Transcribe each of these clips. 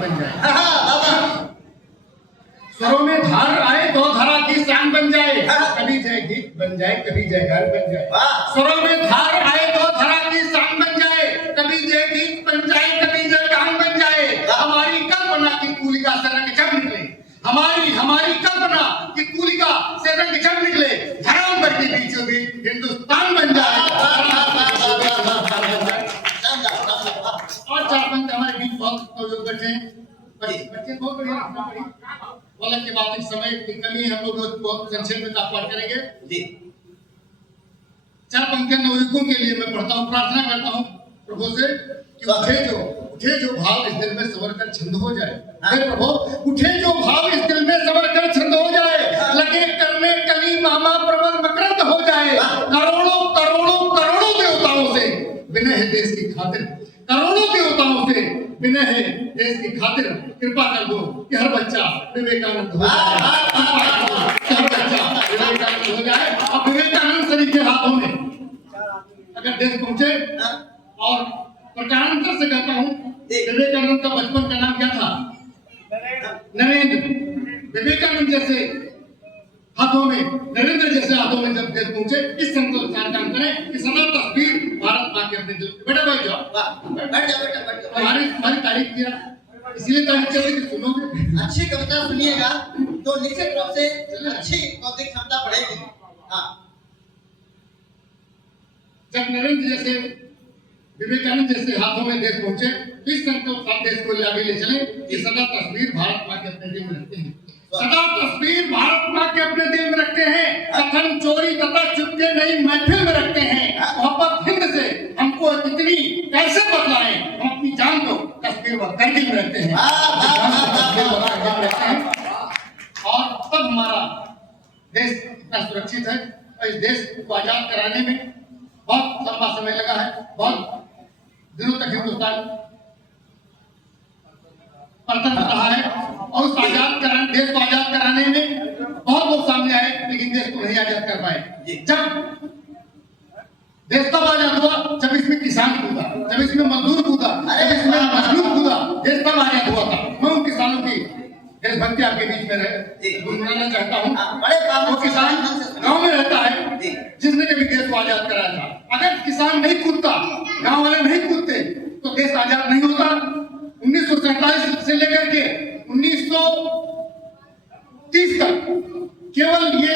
बन जाए। स्वरों में धार आए तो धरा की शान बन जाए, कभी जय गीत बन जाए, कभी जय गान बन जाए। स्वरों में धार आए तो धरा की शान बन जाए, कभी जय गीत बन जाए, कभी जय गान बन जाए। हमारी कल्पना की तूलिका से रंग जम निकले, हमारी कल्पना की तूलिका से रंग जम निकले, धराम भर के बीचों बीच हिंदुस्तान बन जाए। और चार पंच हमारे बीच बहुत लोग बैठे हैं, बच्चे बहुत बढ़िया वाला के बाद एक समय की कमी, हम लोग बहुत संक्षेप में पाठ करेंगे जी। चार पंक्तियां नवयुवकों के लिए मैं पढ़ता हूँ, प्रार्थना करता हूँ प्रभु से कि उठे जो भाव इस दिल में सवर कर छंद हो जाए। हे प्रभु, उठे जो भाव इस दिल में सवर कर छंद हो जाए, लगे करने कली मामा प्रबल मकरंद हो जाए। करोड़ों करोड़ों करोड़ों देवताओं से विनय है देश की खातिर, करोड़ों देवताओं से विनय है देश की खातिर, कृपा कर दो कि हर बच्चा विवेकानंद हो जाए, हर बच्चा विवेकानंद हो जाए। और विवेकानंद शरीफ के हाथों में अगर देश पहुंचे, और प्रकारांतर से कहता हूं, विवेकानंद का बचपन का नाम क्या था? नरेंद्र। विवेकानंद जैसे हाथों में, नरेंद्र जैसे हाथों में जब देश पहुंचे, इस संकल्प से काम करें कि सदा तस्वीर भारत मां के अपने दिल। बेटा भाई जाओ, बैठ जाओ। हमारी तारीफ किया, इसलिए तारीफ करते कि सुनोगे, अच्छी कविता सुनिएगा तो निश्चित रूप से अच्छी बौद्धिक क्षमता बढ़ेगी। हाँ, जब नरेंद्र जैसे, विवेकानंद जैसे हाथों में देश पहुंचे, इस संकल्प साथ देश को आगे ले चले कि सदा तस्वीर भारत मां के अपने दिल में रखते हैं, सदा तस्वीर भारत मां के अपने दिल में रखते हैं। कथन चोरी तथा चुपके नहीं महफिल में रखते हैं। मोहब्बत हिंद से हमको कितनी कैसे बतलाएं, हम अपनी जान को तस्वीर व करगिल में रखते हैं, और तब हमारा देश इतना सुरक्षित है। और इस देश को आजाद कराने में बहुत लंबा समय लगा है, बहुत दिनों तक हिंदुस्तान परतंत्र रहा है, और उस देश को आजाद कराने में बहुत लोग सामने आए, लेकिन देश को नहीं आजाद कर पाए। जब देश तब आजाद हुआ जब इसमें किसान कूदा, जब इसमें मजदूर कूदा, जब इसमें मजलूम कूदा, देश तब आजाद हुआ था। मैं उन किसानों की देशभक्ति आपके बीच में गुनगुनाना चाहता हूँ। वो किसान गांव में रहता है जिसने कभी देश को आजाद कराया था। अगर किसान नहीं कूदता, गांव वाले नहीं कूदते, तो देश आजाद नहीं होता। 1947 से लेकर के 1930 तक केवल ये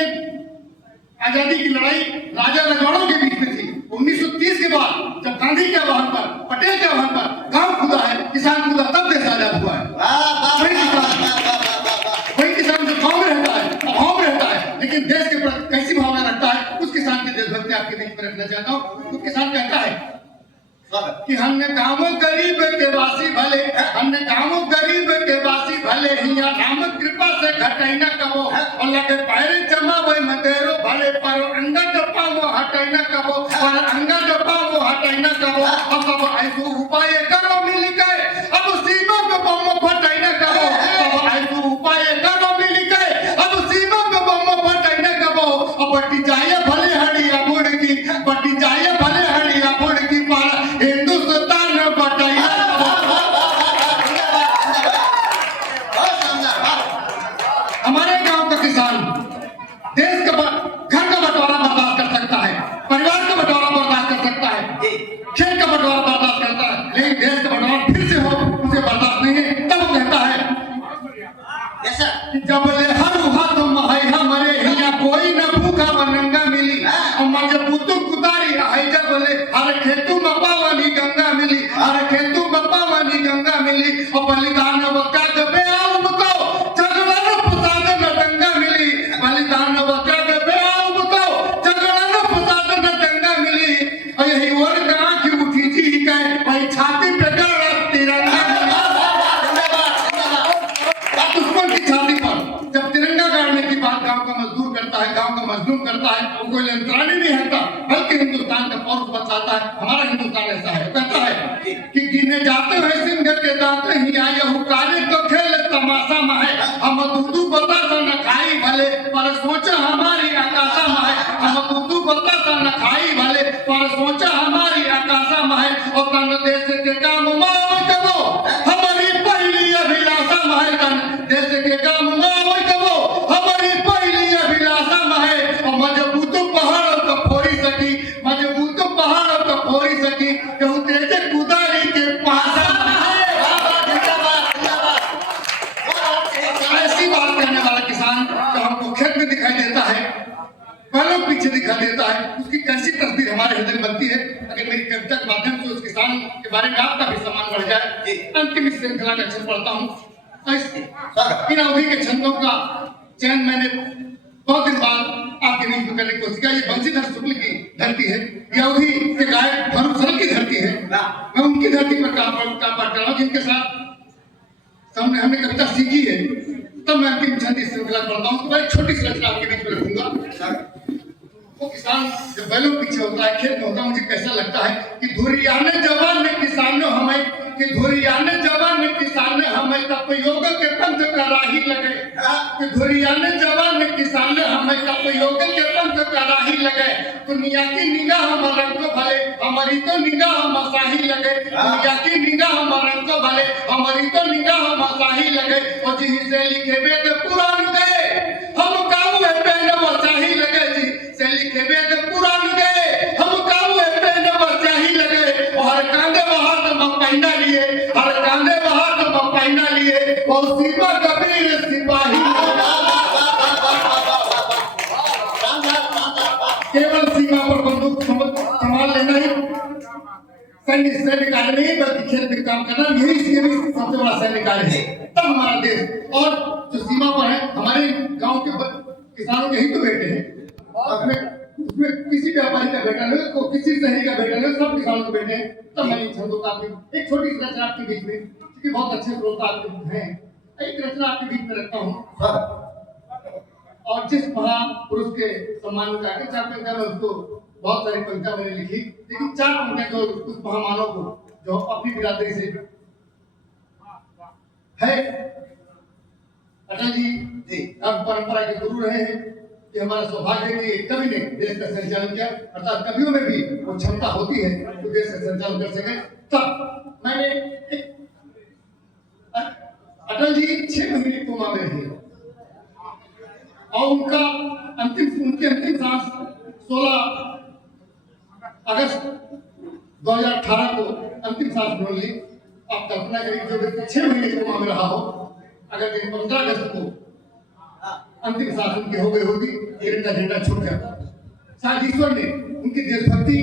आजादी की लड़ाई राजा रजवाड़ों के बीच में थी। 1930 के बाद जब गांधी के आह्वान पर, पटेल के आह्वान पर गांव खुदा है, किसान खुदा, तब देश आजाद हुआ है। वही किसान जो गांव में रहता है, अभाव में रहता है, लेकिन देश के प्रति कैसी भावना रखता है, उस किसान की देशभक्ति आपके बीच में रखना चाहता हूँ। तो किसान कहता है कि हमने गाँवों गरीब के वासी भले, हमने गाँवों गरीब के वासी भले, हिया राम कृपा से घटाई न कबो, और लगे पैरे जमा वही मतेरो भले, पर अंगद पावो हटाई न कबो, पर अंगद पावो हटाई न कबो। अब सब ऐसो उपाय करो मिल गए, अब सीमा पे बम फटाई न कबो, अब ऐसो उपाय करो मिल गए, अब सीमा पे बम फटाई न कबो। अब बटी जाए भले हड़िया बुड़ की, बटी जाए भले हड़िया बुड़ की, पर हिंदुस्तान बटाई। हमारे गांव का किसान देश का घर का बंटवारा बर्दाश्त कर सकता है, परिवार का बंटवारा बर्दाश्त कर सकता है, खेत का बंटवारा बर्दाश्त करता है, लेकिन देश का बंटवारा फिर से हो उसे बर्दाश्त नहीं है। तब वो कहता है जब ले हर हाथ महैया मरे, हिया कोई न भूखा बनंगा मिली, और मजबूतु कुदारी है जब ले हर खेतु में पावनी गंगा मिली, हर खेतु में पावनी गंगा मिली। और बलिदान बका गबे आओ बताओ, झगड़ा न फसाद न दंगा मिली, बलिदान बका गबे आओ बताओ, झगड़ा न फसाद न दंगा मिली। और यही वर्ग आंख उठी जी गए, भाई छाती पे गड़ा तिरंगा, दुश्मन की छाती पर जब तिरंगा गाड़ने की बात गांव का मजदूर करता है, गांव का मजलूम करता है, वो कोई यंत्राणी नहीं हटता, बल्कि हिंदुस्तान का पौरुष बताता है। हमारा हिंदुस्तान ऐसा है, कहता है कि गिने जाते हैं सिंह के दांत ही आए, हुकारे तो खेल तमाशा में है, हम दूधू बतासा न खाई भले, पर सोचा हमारी आकाशा में है, हम दूधू बतासा न खाई भले, पर सोचा हमारी आकाशा में है। और तन देश के काम माव करो, हमारी पहली अभी हमारे हृदय में बनती है। अगर मेरी कविता के माध्यम से उस किसान के बारे में आपका भी सम्मान बढ़ जाए। अंतिम इस श्रृंखला का छंद पढ़ता हूँ। इन अवधि के छंदों का चयन मैंने बहुत दिन बाद आपके बीच में करने की कोशिश किया। ये बंशीधर शुक्ल की धरती है, ये अवधि के गायक भानु सरल की धरती है। मैं उनकी धरती पर काम पाठ कर रहा हूँ जिनके साथ हमने कविता सीखी है। तब मैं अंतिम छंद इस श्रृंखला पढ़ता हूँ। तो एक छोटी सी रचना आपके बीच में रखूंगा। वो किसान जब बैलों पीछे होता है, खेत में होता है, मुझे कैसा लगता है कि धुरियाने जवान ने किसानों हमें, कि धुरियाने जवान ने किसानों हमें तप योग के पंथ का राही लगे, कि धुरियाने जवान ने किसानों हमें तप योग के पंथ का राही लगे। दुनिया की निगाह हमारे को भले, हमारी तो निगाह मसाही लगे। दुनिया की निगाह हमारे को भले, हमारी तो निगाह मसाही लगे। और जी से लिखे वेद पुराण गए, हम काबू है पेन मसाही लगे। जी से लिखे वेद पुराण गए, हम काबू है पेन मसाही लगे। और कांधे बहात मपैना लिए, हर कांधे बहात मपैना लिए, और सीमा कबीर सिपाही। केवल सीमा पर बंदूक संभाल लेना ही सैन्य कार्य नहीं, बल्कि खेत में काम करना, यही सबसे बड़ा सैन्य कार्य है। तब हमारा देश, और जो सीमा पर है हमारे गांव के किसानों के ही तो बेटे हैं। उसमें किसी व्यापारी का बेटा नहीं, को किसी शहरी का बेटा नहीं, सब किसानों के बेटे हैं। तब मैं इन छंदों का एक छोटी सी रचना आपके बीच में, क्योंकि बहुत अच्छे श्रोता आपके हैं, एक रचना आपके बीच में रखता हूँ। और जिस महापुरुष के सम्मान में जाकर 4 पंक्तियां में उसको बहुत सारी पंक्तियां मैंने लिखी, लेकिन 4 पंक्तियां जो उस महामानव को जो अपनी बिरादरी से है, अटल जी अब परंपरा के गुरु रहे हैं कि हमारा सौभाग्य है कि कवि ने देश का संचालन किया, अर्थात कवियों में भी वो क्षमता होती है तो देश का संचालन कर सके। तब मैंने अटल जी 6 महीने कोमा में रहे और उनकी अंतिम सांस 16 अगस्त 2018 को अंतिम सांस भूल ली। आप कल्पना करिए जो व्यक्ति 6 महीने कोमा में रहा हो, अगर 15 अगस्त को अंतिम सांस उनकी हो गई होगी, तिरंगा झंडा छूट जाता। शायद ईश्वर ने उनकी देशभक्ति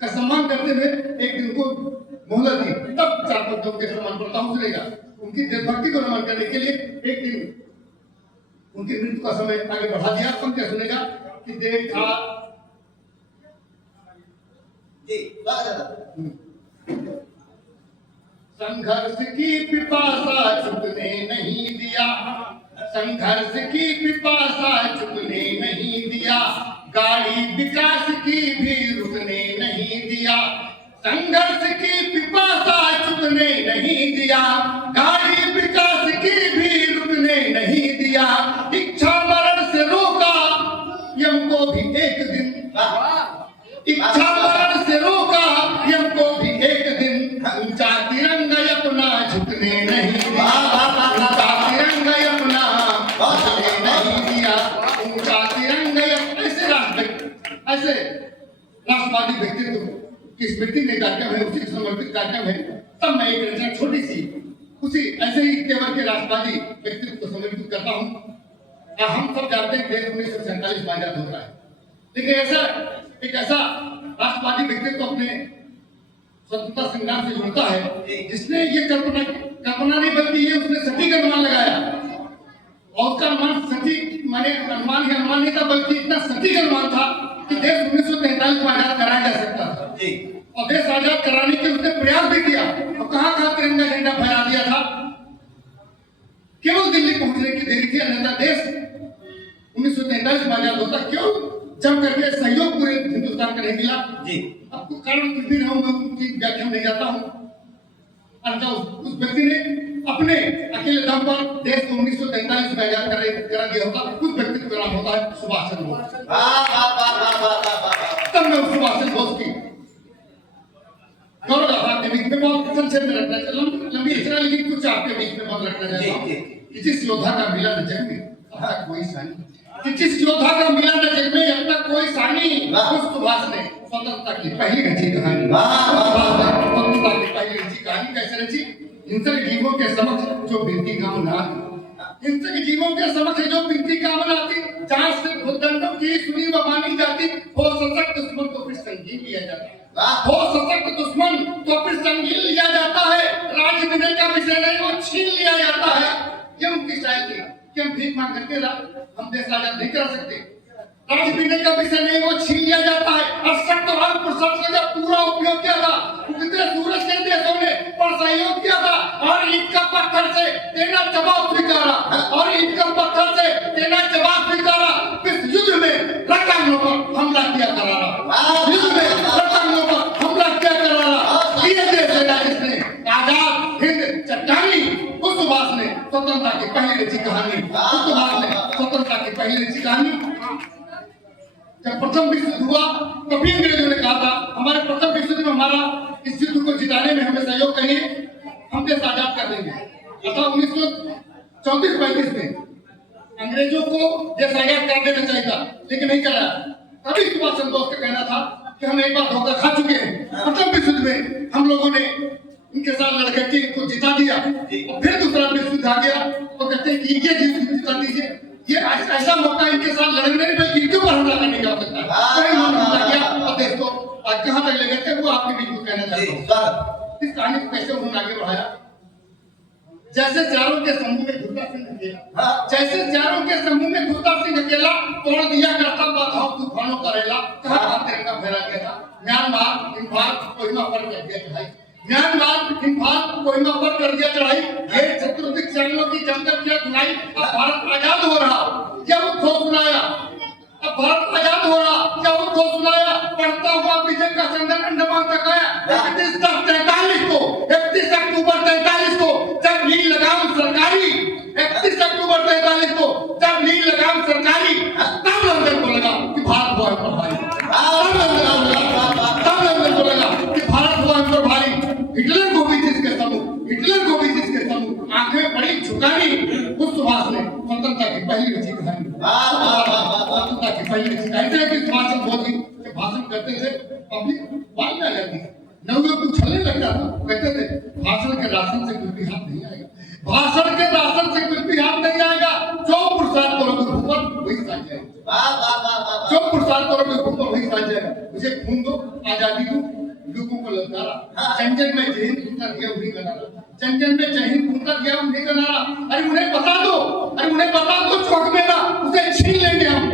का सम्मान करते हुए एक दिन को मोहलत दी। तब 4 पंक्तियों के सम्मान करता हूँ सुनेगा। उनकी देशभक्ति को नमन करने के लिए एक दिन उनकी मृत्यु का समय आगे बढ़ा दिया। पंक्तियां सुनेगा कि देखा संघर्ष की पिपासा छुपने नहीं दिया, संघर्ष की पिपासा छुपने नहीं दिया, गाड़ी विकास की भी रुकने नहीं दिया। संघर्ष की पिपासा छुपने नहीं दिया, गाड़ी विकास की भी रुकने नहीं दिया। इच्छा मरण से रोका यम को भी एक दिन, इच्छा मरण से रोका यम को भी एक दिन। ऊंचा तिरंगा अपना झुकने नहीं दिया, ऊंचा तिरंगा अपना झुकने नहीं दिया, ऊंचा तिरंगा। ऐसे राष्ट्रवादी व्यक्तित्व की स्मृति में कार्यक्रम है, उसी समर्पित कार्यक्रम है। तब मैं एक रचना छोटी सी उसी ऐसे ही केवल के राष्ट्रवादी व्यक्तित्व को समर्पित करता हूँ। हम सब जानते हैं देश 1947 में आजाद होता है, लेकिन एक ऐसा राष्ट्रवादी व्यक्तित्व अपने स्वतंत्रता संग्राम से जुड़ता है जिसने ये कल्पना नहीं बल्कि ये उसने सटीक अनुमान लगाया। और उसका अनुमान सटीक माने अनुमान ही अनुमान नहीं था, बल्कि इतना सटीक अनुमान था कि देश 1943 में आजाद कराया जा सकता था। और देश आजाद कराने के उसने प्रयास भी किया। और कहाँ तिरंगा झंडा फहरा दिया था, केवल दिल्ली पहुंचने की देरी थी, अन्यथा देश 1943 में आजाद होता। क्यों जम करके सहयोग पूरे हिंदुस्तान का नहीं मिला जी। आपको कारण कुछ भी नहीं, मैं उनकी व्याख्या नहीं जाता हूँ। उस व्यक्ति ने अपने अकेले दम पर देश को 1943 में आजाद करा दिया होता। उस व्यक्ति का नाम होता है सुभाष चंद्र बोस। तब मैं उस सुभाष चंद्र बोस की गौरव आपके बीच में बहुत संक्षेप में रखना चाहिए, लंबी रचना लेकिन कुछ आपके बीच में बहुत रखना चाहता हूँ कि जिस योद्धा का मिला न जग में अब तक कोई सानी, कि जिस योद्धा का मिला न जग में अब तक कोई सानी। उस सुभाष ने स्वतंत्रता की पहली रची कहानी, स्वतंत्रता की पहली रची कहानी कैसे रची? हिंसक जीवों के समक्ष जो बिनती गाँव नाथ, हिंसक जीवों के समक्ष जो विनती कामना आती, जहाँ से भूदंडों की सुनी व मानी जाती, हो सशक्त दुश्मन तो फिर संगीन लिया जाता है। हो सशक्त दुश्मन तो फिर संगीन लिया जाता है। राज विनय का विषय नहीं, वो छीन लिया जाता है। ये उनकी स्टाइल थी कि हम भीख मांग करके हम देश आजाद नहीं कर सकते। राज विनय का विषय नहीं, वो छीन लिया जाता है। और सख्त और प्रशस्त का जब पूरा उपयोग किया था, उगते सूरज के देशों ने पर सहयोग किया था और ईंट का पत्थर से देना जवाब स्वीकारा, और ईंट का पत्थर से देना जवाब स्वीकारा। इस युद्ध में रकांगों पर हमला किया करारा, युद्ध में रकांगों पर हमला किया करारा। ये देश है जिसने आजाद हिंद चट्टानी उस सुभाष ने स्वतंत्रता की पहली रची कहानी, उस सुभाष ने स्वतंत्रता की पहली रची कहानी। जब प्रथम विश्व युद्ध हुआ तभी अंग्रेजों ने कहा था हमारे प्रथम विश्व युद्ध में हमारा इस युद्ध को जिताने में हमें सहयोग करिए, हम देश आजाद कर देंगे। अतः 1934-35 में अंग्रेजों को देश आजाद कर देना चाहिए था, लेकिन नहीं कराया। तभी सुभाष चंद्र बोस का कहना था कि हम एक बार धोखा खा चुके हैं। प्रथम विश्व युद्ध में हम लोगों ने इनके साथ लड़ करके इनको जिता दिया, और फिर दूसरा विश्व युद्ध आ गया तो कहते हैं कि ये जिता दीजिए। ये ऐसा मौका इनके साथ लड़ने में इनके ऊपर हमला करने का सकता है। हमला किया और देश को आज कहां तक ले गए थे वो आपके बीच में कहना चाहता हूं। इस कहानी को कैसे उन्होंने आगे बढ़ाया। जैसे चारों के समूह में धुरता सिंह अकेला, जैसे चारों के समूह में धुरता सिंह अकेला तोड़ दिया करता बाधाओं तूफानों का रेला। कहां तिरंगा फहरा गया था। म्यांमार इम्फाल कोहिमा पर कर दिया चढ़ाई, म्यांमार इम्फाल कोहिमा पर कर दिया चढ़ाई। ये चतुर्दिक चैनलों की जमकर किया सुनाई। अब भारत आजाद हो रहा, क्या उद्घोष सुनाया। अब भारत आजाद हो रहा, क्या उद्घोष सुनाया। पढ़ता हुआ विजय का संदन अंडमान तक आया। 31 अक्टूबर 43 को जब नील लगाम सरकारी, 31 अक्टूबर 43 को जब नील लगाम सरकारी, तब लंदन को लगा कि भारत हुआ पर भारी। तब लंदन को लगा कि भारत हुआ पर भारी। हिटलर को भी जिसके समूह आंखें बड़ी झुकानी, उस सुभाष ने स्वतंत्रता की पहली रची कहानी, स्वतंत्रता की पहली रची कहते हैं कि सुभाष चंद्र बोस जी भाषण करते थे पब्लिक बाल में आ जाती थी, नौयों को छलने लगता था। कहते थे भाषण के राशन से कुछ भी हाथ नहीं आएगा, भाषण के राशन से कुछ भी हाथ नहीं आएगा। जो पुरस्कार करोगे ऊपर वही साथ जाएगा, जो पुरस्कार करोगे ऊपर वही साथ जाएगा। मुझे खून दो, आजादी दो, लोगों को ललकारा। जंजन में जय हिंद पूछता दिया उन्हीं का नारा, जंजन में जय हिंद पूछता दिया उन्हीं का नारा। अरे उन्हें बता दो चौक मेरा, उसे छीन लेंगे हम।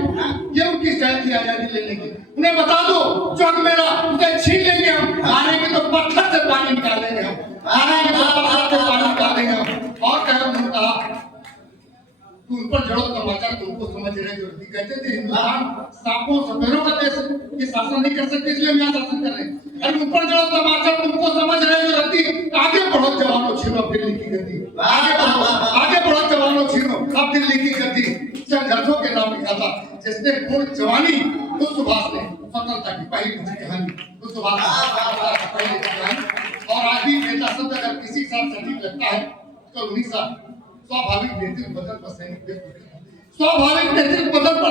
ये उनकी स्टाइल थी आजादी लेने की। उन्हें बता दो चौक मेरा, उसे छीन लेंगे हम। हारेंगे तो पत्थर से पानी निकाल देंगे हम, हारेंगे तो पत्थर से पानी निकाल देंगे हम। और कहा तू उन पर जड़ो तमाचा तुमको समझ रहे जो कहते थे हिंदुस्तान सांपों सपेरों का देश, ये शासन नहीं कर सकते इसलिए हम यहाँ शासन कर रहे हैं। अरे ऊपर जड़ो तमाचा तुमको समझ रहे जो रद्दी, आगे बढ़ो जवानों छीनो अब दिल्ली की गद्दी, आगे बढ़ो जवानों छीनो अब दिल्ली की गद्दी। संघर्षों के नाम लिखा था जिसने पूर्ण जवानी, उस सुभाष ने स्वतंत्रता की पहली कहानी, उस सुभाष ने पहली कहानी। और आज भी नेता शब्द अगर किसी के साथ सटीक लगता है तो उन्हीं साथ स्वाभाविक नेतृत्व बदल पर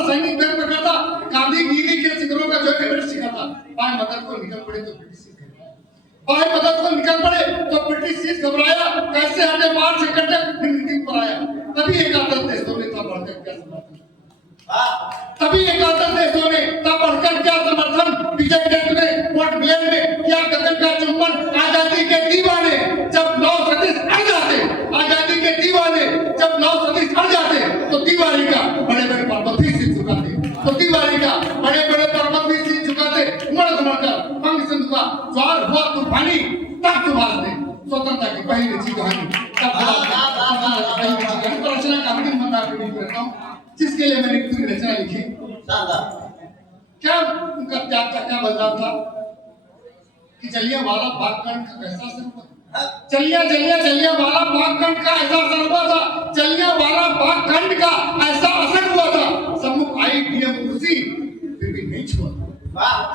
सैनिक व्यक्त करता। गांधी गिरी के शिखरों का जो एवरेस्ट सीखा था, बाएं मदद को निकल पड़े तो ब्रिटिश घबराया। कैसे हटे मार से कंटक मीटिंग पर आया। तभी एकात्तर देशों ने तब बढ़कर क्या समर्थन, तभी एकात्तर देशों ने तब बढ़कर क्या समर्थन। विजय डेट में पोर्ट ब्लेयर में क्या गगन का चुंबन। आजादी के दीवाने जब लौ सतीश अड़ जाते, आजादी के दीवाने जब लौ सतीश अड़ जाते तो दीवारी का बड़े बड़े पर्वत भी सिर झुकाते, तो दीवारी का बड़े बड़े पर्वत भी सिर झुकाते। उमड़ उमड़ कर बंग सिंधु का ज्वार हुआ तूफानी, तब सुभाष ने स्वतंत्रता की पहली रची कहानी, रचना का अंतिम बंदा करता हूँ जिसके लिए मैंने पूरी रचना लिखी। क्या उनका त्याग का क्या बलिदान था कि जलियांवाला बाग कांड का कैसा असर हुआ। जलियांवाला बाग कांड का ऐसा असर हुआ था, जलियांवाला बाग कांड का ऐसा असर हुआ था। सम्मुख आई डीएम कुर्सी फिर भी नहीं छुआ,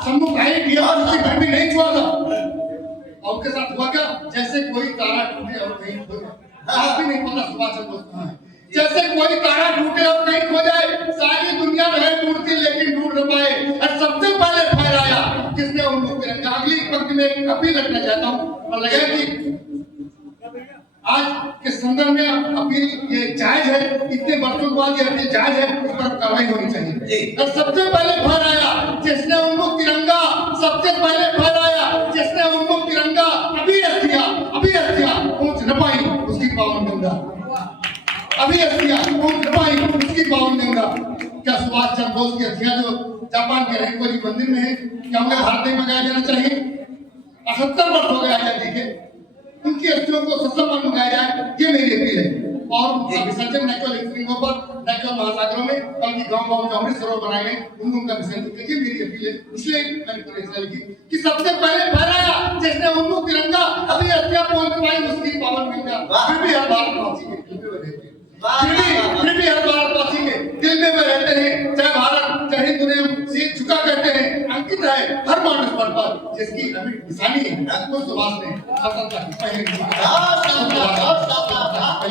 सम्मुख आई डीएम कुर्सी फिर भी नहीं छुआ था। और उनके साथ हुआ क्या, जैसे कोई तारा टूटे और कहीं खो जाए। आप भी नहीं पता सुभाष चंद्र बोस कहाँ है। जैसे कोई तारा टूटे और कहीं खो जाए, सारी दुनिया रहे ढूंढती लेकिन ढूंढ न पाए। और सबसे पहले फहराया किसने उनको तिरंगा। अगली पंक्ति में एक अपील रखना चाहता हूँ और लगे कि आज के संदर्भ में अपील ये जायज है, इतने वर्षों के बाद ये अपील जायज है, इस पर कार्रवाई होनी चाहिए। और सबसे पहले फहराया जिसने उन्मुक्त तिरंगा, सबसे पहले फहराया जिसने उन्मुक्त तिरंगा, अभी हस्तियां ऊंच न पाई उसकी पावन गंगा, अभी हस्तियां ऊंच न पाई उसकी पावन गंगा। क्या सुभाष चंद्र बोस की हस्तियां जो जापान के रेंकोजी मंदिर में है, क्या उन्हें भारत में मंगाया जाना चाहिए? 78 वर्ष हो गए आजादी के, उनकी अस्थियों को ससम्मान मंगाया जाए, ये मेरी अपील है। और उनका विसर्जन न केवल स्त्रियों पर, न केवल महासागरों में, बल्कि गाँव में अमृत सरोवर बनाए गए, उनका विसर्जन कीजिए, मेरी अपील है। इसलिए मैंने पूरे लिखी कि सबसे पहले फहराया जिसने उन्मुक्त तिरंगा, अभी हत्या पहुंच पाई उसकी पावन गंगा। फिर भी हर भारतवासी के दिल में रहते हैं, फिर भी हर भारतवासी के दिल में रहते हैं। चाहे भारत, चाहे हिंदू ने सिर झुका कहते हैं, अंकित है हर मानस पर जिसकी अभी निशानी है वो सुभाष ने स्वतंत्रता की पहली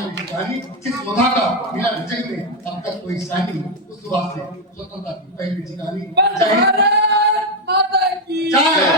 निशानी, जिस योद्धा का बिना जंग में अब तक कोई निशानी, उस सुभाष ने स्वतंत्रता की पहली निशानी। जय हिंद, जय